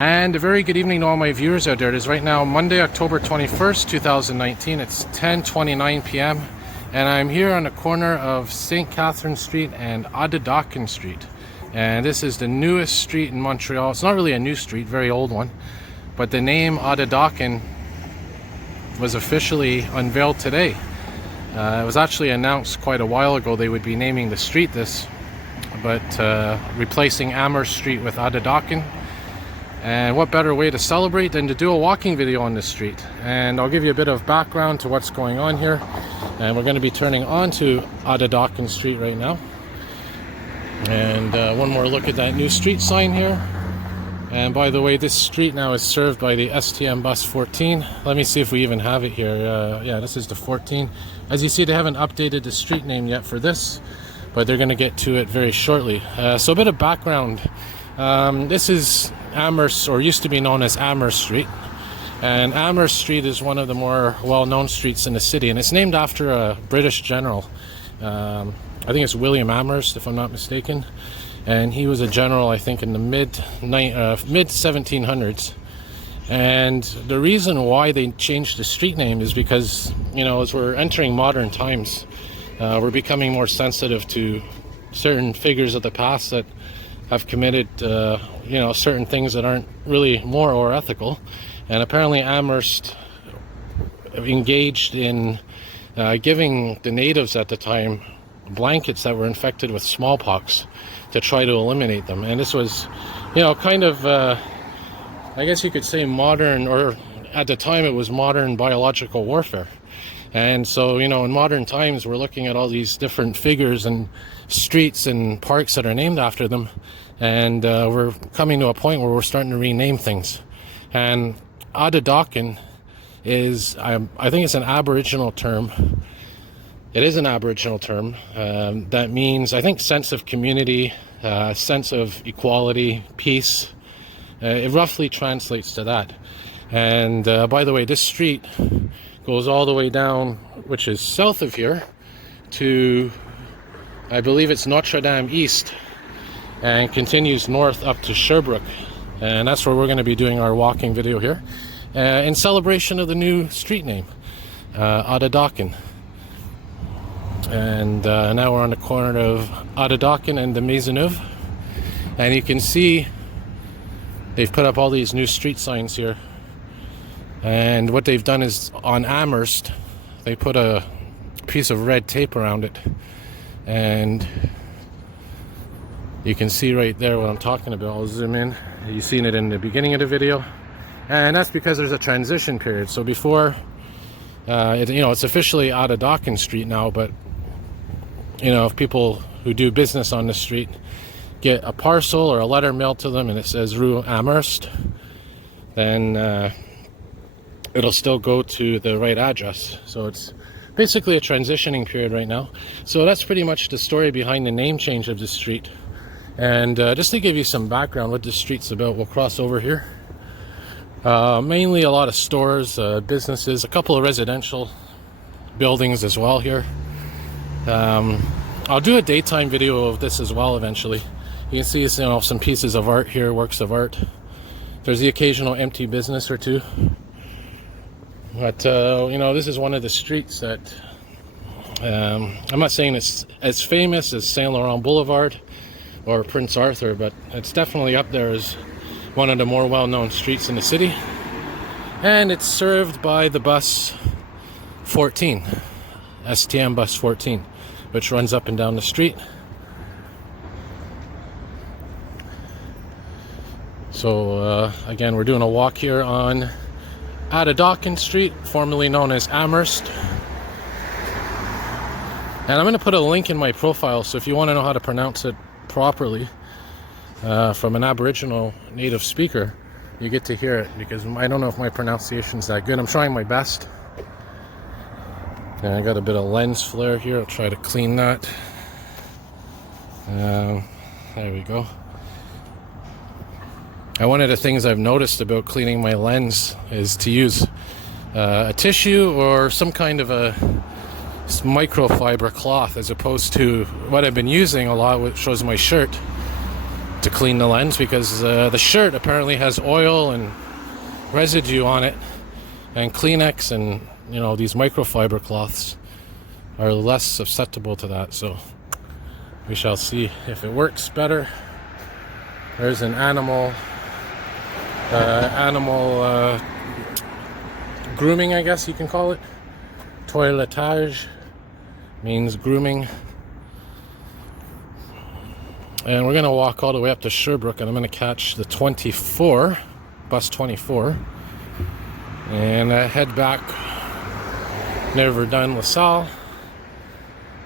And a very good evening to all my viewers out there. It is right now Monday, October 21st, 2019. It's 10:29 p.m. and I'm here on the corner of St. Catherine Street and Atateken Street. And this is the newest street in Montreal. It's not really a new street, very old one. But the name Atateken was officially unveiled today. It was actually announced quite a while ago they would be naming the street this, but replacing Amherst Street with Atateken. And what better way to celebrate than to do a walking video on this street. And I'll give you a bit of background to what's going on here. And we're going to be turning onto Atateken Street right now. And one more look at that new street sign here. And by the way, this street now is served by the STM bus 14. Let me see if we even have it here. Yeah, this is the 14. As you see, they haven't updated the street name yet for this, but they're going to get to it very shortly. So a bit of background. This is Amherst, or used to be known as Amherst Street, and Amherst Street is one of the more well-known streets in the city, and it's named after a British general. I think it's William Amherst, if I'm not mistaken, and he was a general, I think, in the mid 1700s. And the reason why they changed the street name is because, you know, as we're entering modern times, we're becoming more sensitive to certain figures of the past that have committed, certain things that aren't really moral or ethical. And apparently Amherst engaged in giving the natives at the time blankets that were infected with smallpox to try to eliminate them. And this was, kind of, I guess you could say modern, or at the time it was modern biological warfare. And so, in modern times, we're looking at all these different figures and streets and parks that are named after them. And we're coming to a point where we're starting to rename things. And Atateken is, I think it's an aboriginal term. It is an aboriginal term that means, I think, sense of community, sense of equality, peace. It roughly translates to that. And by the way, this street goes all the way down, which is south of here, to, I believe it's Notre Dame East, and continues north up to Sherbrooke. And that's where we're going to be doing our walking video here, in celebration of the new street name, Atateken. And now we're on the corner of Atateken and the Maisonneuve, and you can see they've put up all these new street signs here. And what they've done is, on Amherst, they put a piece of red tape around it, and you can see right there what I'm talking about. I'll zoom in. You've seen it in the beginning of the video, and that's because there's a transition period. So before, it's officially Atateken Street now, but if people who do business on the street get a parcel or a letter mailed to them and it says Rue Amherst, then it'll still go to the right address. So it's basically a transitioning period right now. So that's pretty much the story behind the name change of the street. And just to give you some background what this street's about, we'll cross over here. Mainly a lot of stores, businesses, a couple of residential buildings as well here. I'll do a daytime video of this as well eventually. You can see some pieces of art here, works of art. There's the occasional empty business or two. But, this is one of the streets that, I'm not saying it's as famous as Saint Laurent Boulevard or Prince Arthur, but it's definitely up there as one of the more well-known streets in the city. And it's served by the bus 14, STM bus 14, which runs up and down the street. So, again, we're doing a walk here on Atateken Street, formerly known as Amherst. And I'm going to put a link in my profile, so if you want to know how to pronounce it properly from an Aboriginal native speaker, you get to hear it, because I don't know if my pronunciation's that good. I'm trying my best. And I got a bit of lens flare here. I'll try to clean that. There we go. And one of the things I've noticed about cleaning my lens is to use a tissue or some kind of a microfiber cloth, as opposed to what I've been using a lot, which was my shirt. to clean the lens, because the shirt apparently has oil and residue on it, and Kleenex and, you know, these microfiber cloths are less susceptible to that. So we shall see if it works better. There's an animal grooming, I guess you can call it. Toiletage means grooming. And we're gonna walk all the way up to Sherbrooke, and I'm gonna catch the 24, bus 24, and head back Never Done LaSalle,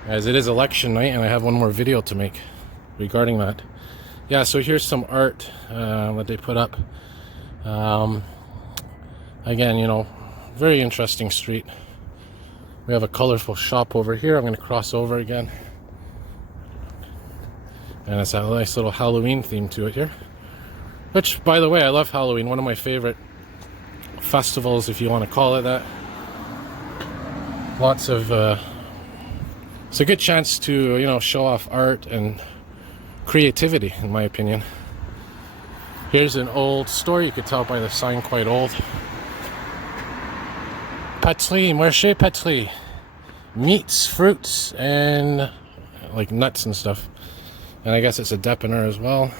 as it is election night and I have one more video to make regarding that. Yeah, so here's some art that they put up. Again, you know, very interesting street. We have a colorful shop over here. I'm going to cross over again. And it's a nice little Halloween theme to it here. Which, by the way, I love Halloween. One of my favorite festivals, if you want to call it that. Lots of... it's a good chance to, you know, show off art and creativity, in my opinion. Here's an old store. You could tell by the sign, quite old. Patisserie, marché patisserie. Meats, fruits, and like nuts and stuff. And I guess it's a dépanneur as well.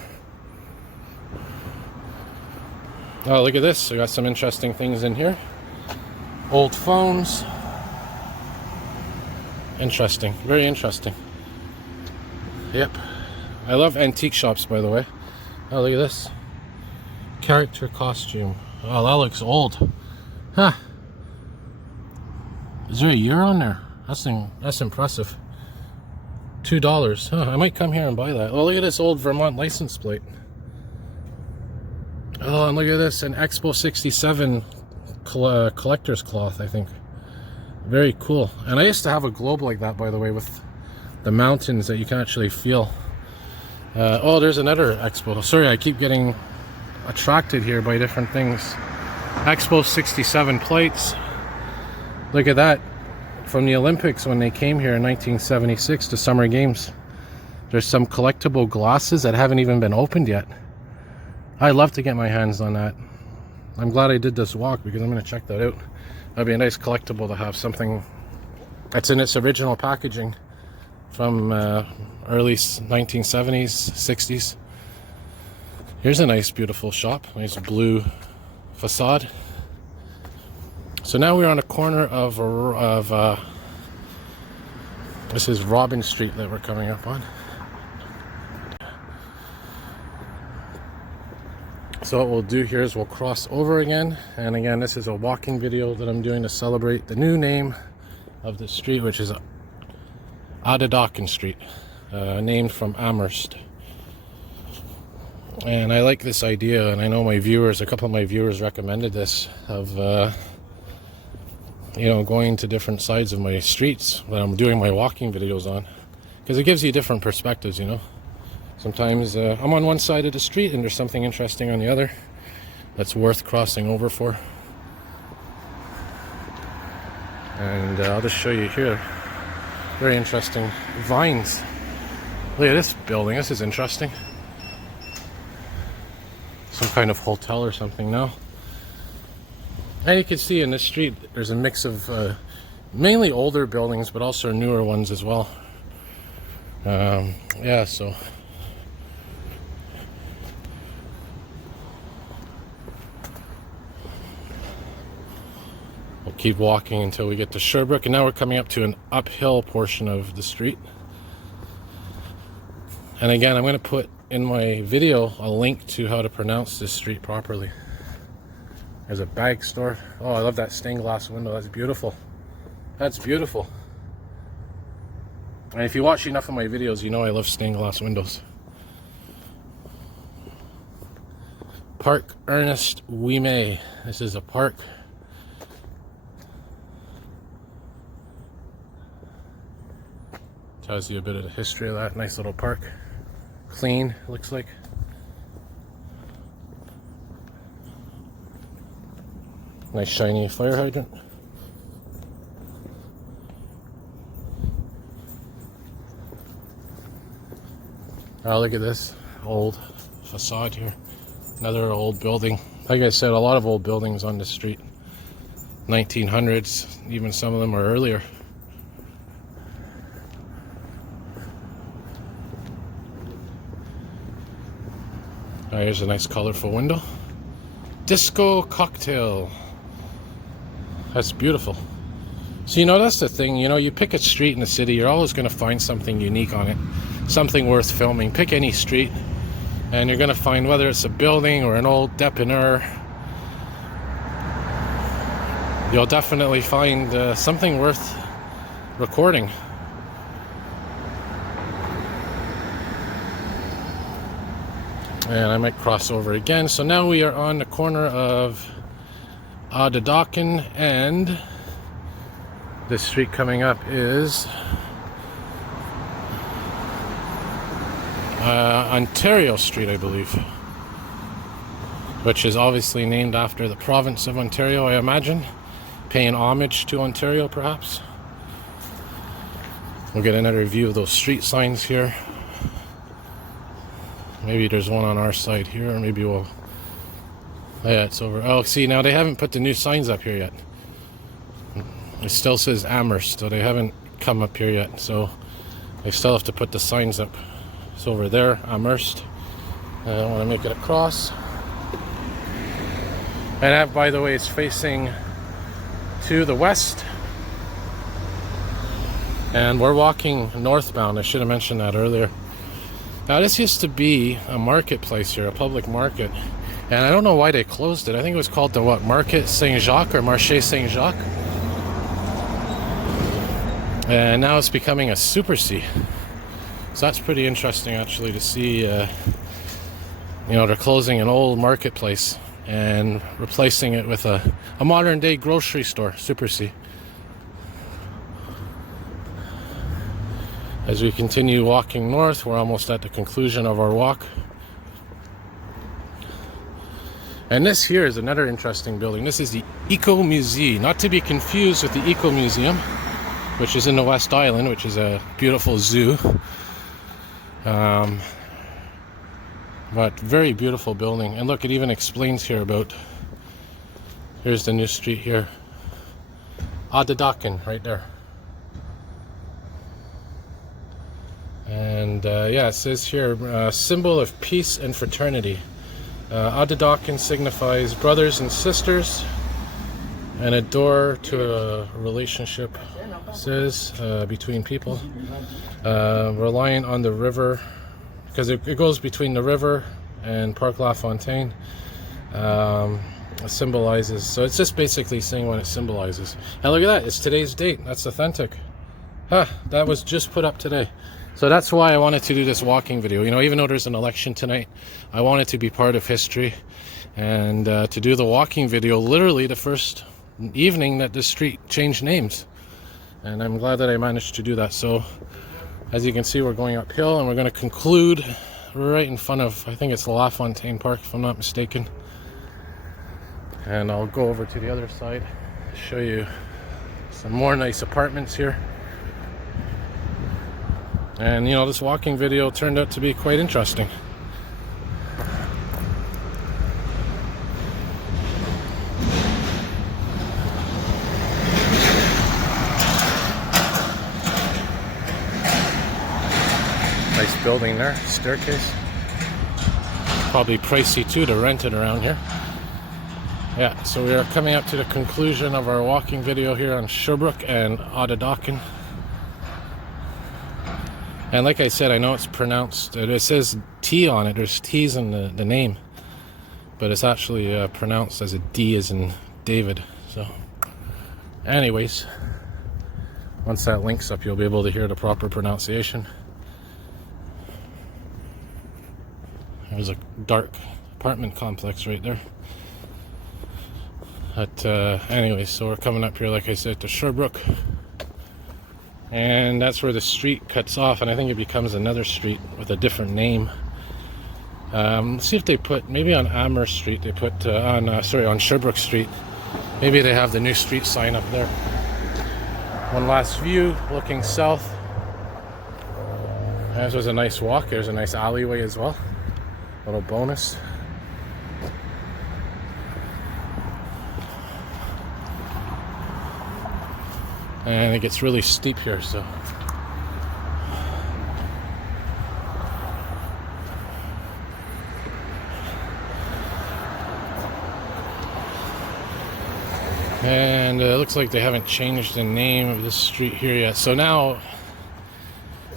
Oh, look at this. We got some interesting things in here. Old phones. Interesting. Very interesting. Yep. I love antique shops, by the way. Oh, look at this. Character costume. Oh, that looks old. Huh. Is there a year on there? That's impressive. $2. Huh, I might come here and buy that. Oh, look at this old Vermont license plate. Oh, and look at this. An Expo 67 collector's cloth, I think. Very cool. And I used to have a globe like that, by the way, with the mountains that you can actually feel. Oh, there's another Expo. Sorry, I keep getting attracted here by different things. Expo 67 plates. Look at that. From the Olympics when they came here in 1976 to Summer Games. There's some collectible glasses that haven't even been opened yet. I'd love to get my hands on that. I'm glad I did this walk because I'm going to check that out. That'd be a nice collectible to have, something that's in its original packaging from early 1970s, 60s. Here's a nice, beautiful shop. Nice blue facade. So now we're on a corner of this is Robin Street that we're coming up on. So what we'll do here is we'll cross over again. And again, this is a walking video that I'm doing to celebrate the new name of the street, which is Atateken Street, named from Amherst. And I like this idea, and I know my viewers, a couple of my viewers recommended this, of you know, going to different sides of my streets that I'm doing my walking videos on, because it gives you different perspectives, you know. Sometimes I'm on one side of the street and there's something interesting on the other that's worth crossing over for. And I'll just show you here. Very interesting vines. Look at this building. This is interesting. Some kind of hotel or something now. And you can see in this street there's a mix of mainly older buildings, but also newer ones as well. Yeah, so we'll keep walking until we get to Sherbrooke, and now we're coming up to an uphill portion of the street. And again, I'm going to put in my video a link to how to pronounce this street properly. There's a bag store. Oh, I love that stained glass window. That's beautiful. That's beautiful. And if you watch enough of my videos, you know I love stained glass windows. Park Ernest Ouimet. This is a park. Tells you a bit of the history of that. Nice little park. Clean, looks like. Nice shiny fire hydrant. Oh, look at this. old facade here. Another old building. Like I said, a lot of old buildings on the street. 1900s, even some of them are earlier. Here's a nice colorful window. Disco cocktail. That's beautiful. So that's the thing, you pick a street in the city, you're always going to find something unique on it. Something worth filming. Pick any street and you're going to find, whether it's a building or an old dépanneur, you'll definitely find something worth recording. And I might cross over again. So now we are on the corner of Atateken, and the street coming up is Ontario Street, I believe, which is obviously named after the province of Ontario, I imagine, paying homage to Ontario perhaps. We'll get another view of those street signs here. Maybe there's one on our side here, or maybe we'll... Yeah, it's over. Oh, see, now they haven't put the new signs up here yet. It still says Amherst, so they haven't come up here yet. So they still have to put the signs up. It's over there, Amherst. I don't want to make it across. And that, by the way, is facing to the west. And we're walking northbound. I should have mentioned that earlier. Now, this used to be a marketplace here, a public market. And I don't know why they closed it. I think it was called the, Market Saint-Jacques, or Marché Saint-Jacques. And now it's becoming a Super C. So that's pretty interesting, actually, to see, they're closing an old marketplace and replacing it with a modern-day grocery store, Super C. As we continue walking north, we're almost at the conclusion of our walk. And this here is another interesting building. This is the Eco Museum, not to be confused with the Eco Museum, which is in the West Island, which is a beautiful zoo. But very beautiful building. And look, it even explains here about, here's the new street here, Atateken, right there. And yeah, it says here, symbol of peace and fraternity. Atateken signifies brothers and sisters, and a door to a relationship, says, between people. Relying on the river, because it goes between the river and Parc La Fontaine. It symbolizes, so it's just basically saying what it symbolizes. And look at that, it's today's date. That's authentic. That was just put up today. So that's why I wanted to do this walking video. Even though there's an election tonight, I wanted to be part of history and to do the walking video literally the first evening that this street changed names. And I'm glad that I managed to do that. So as you can see, we're going uphill and we're going to conclude right in front of, I think it's La Fontaine Park, if I'm not mistaken. And I'll go over to the other side, show you some more nice apartments here. And this walking video turned out to be quite interesting. Nice building there, staircase. Probably pricey too to rent it around here. Yeah, so we are coming up to the conclusion of our walking video here on Sherbrooke and Atateken. And like I said, I know it's pronounced, it says T on it, there's T's in the name, but it's actually pronounced as a D as in David. So anyways, once that links up, you'll be able to hear the proper pronunciation. There's a dark apartment complex right there. But anyways, so we're coming up here, like I said, to Sherbrooke. And that's where the street cuts off, and I think it becomes another street with a different name. Let's see if they put, maybe on Amherst Street, they put, on Sherbrooke Street, maybe they have the new street sign up there. One last view, looking south. This was a nice walk. There's a nice alleyway as well. Little bonus. And it gets really steep here, so. And it looks like they haven't changed the name of this street here yet. So now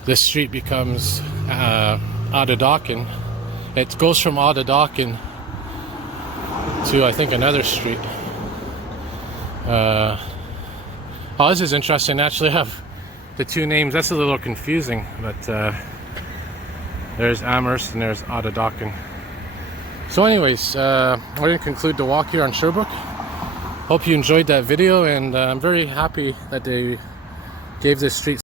this street becomes Atateken. It goes from Atateken to, I think, another street. Oh, this is interesting. They actually have the two names. That's a little confusing, but there's Amherst and there's Atateken. So anyways, we're going to conclude the walk here on Sherbrooke. Hope you enjoyed that video, and I'm very happy that they gave this street